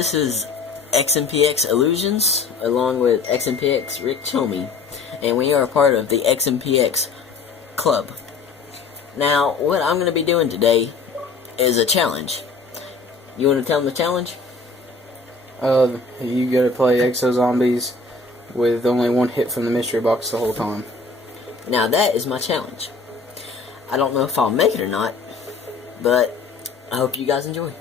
This is XMPX Illusions, along with XMPX Rick Tomey, and we are a part of the XMPX Club. Now, what I'm going to be doing today is a challenge. You want to tell them the challenge? You gotta play Exo Zombies with only one hit from the mystery box the whole time. Now, that is my challenge. I don't know if I'll make it or not, but I hope you guys enjoy.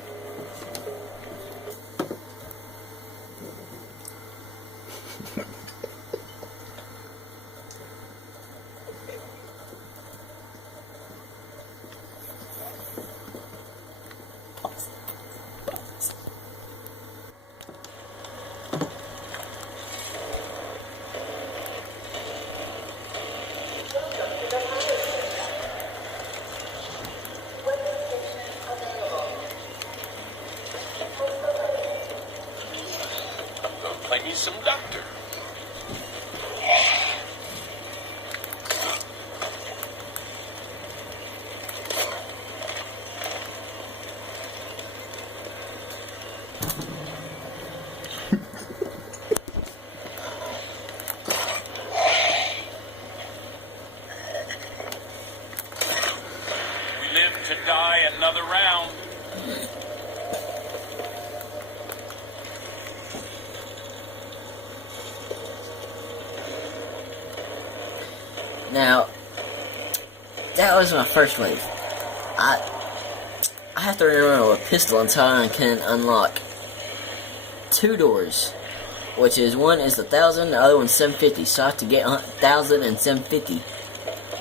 Play me some doctor. We live to die another round. Now, that was my first wave. I have to remember a pistol until I can unlock 2 doors, which is one is 1,000, the other one's 750. So I have to get 1,000 and 750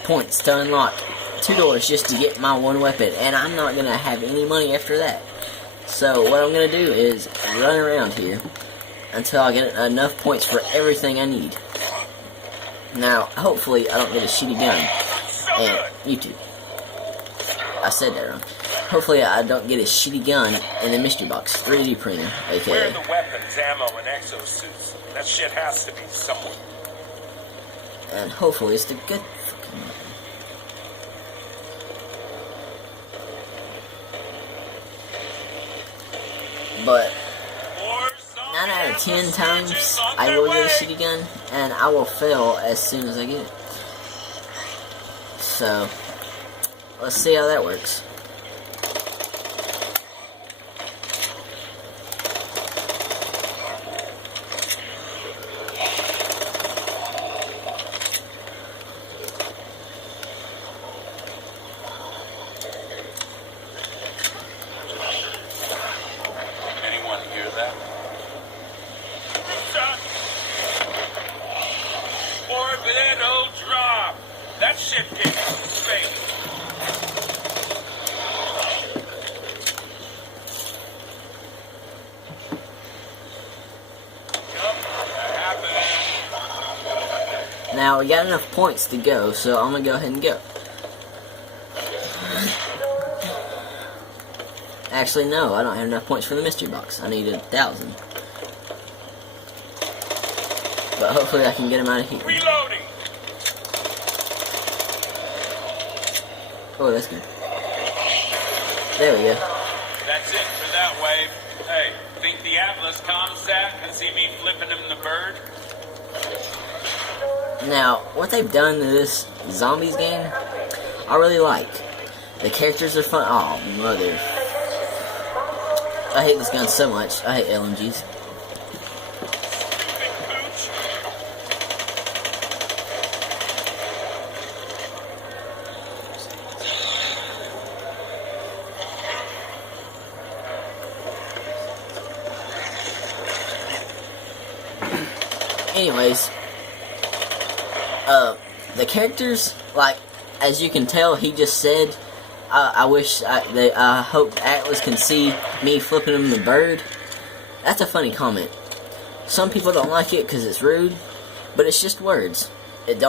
points to unlock 2 doors just to get my one weapon, and I'm not gonna have any money after that. So what I'm gonna do is run around here until I get enough points for everything I need. Now, hopefully, I don't get a shitty gun. And YouTube, I said that wrong. Hopefully, I don't get a shitty gun in the mystery box. 3D printer, Where aka. are the weapons, ammo, and exosuits? That shit has to be somewhere. And hopefully, it's the good fucking weapon. But 9 out of 10 times, I will get a shitty gun, and I will fail as soon as I get it. So, let's see how that works. Anyone hear that? Orbital drop. That shit came from space. Yup, that happened. Now, we got enough points to go, so I'm gonna go ahead and go. Actually, no, I don't have enough points for the mystery box. I need 1,000. But hopefully I can get him out of here. Reloading. Oh, that's good. There we go. That's it for that wave. Hey, think the Atlas Comsat can see me flipping him the bird? Now, what they've done to this zombies game, I really like. The characters are fun. Oh, mother. I hate this gun so much. I hate LMGs. Anyways, the characters, like, as you can tell, he just said, I hope Atlas can see me flipping him the bird. That's a funny comment. Some people don't like it because it's rude, but it's just words.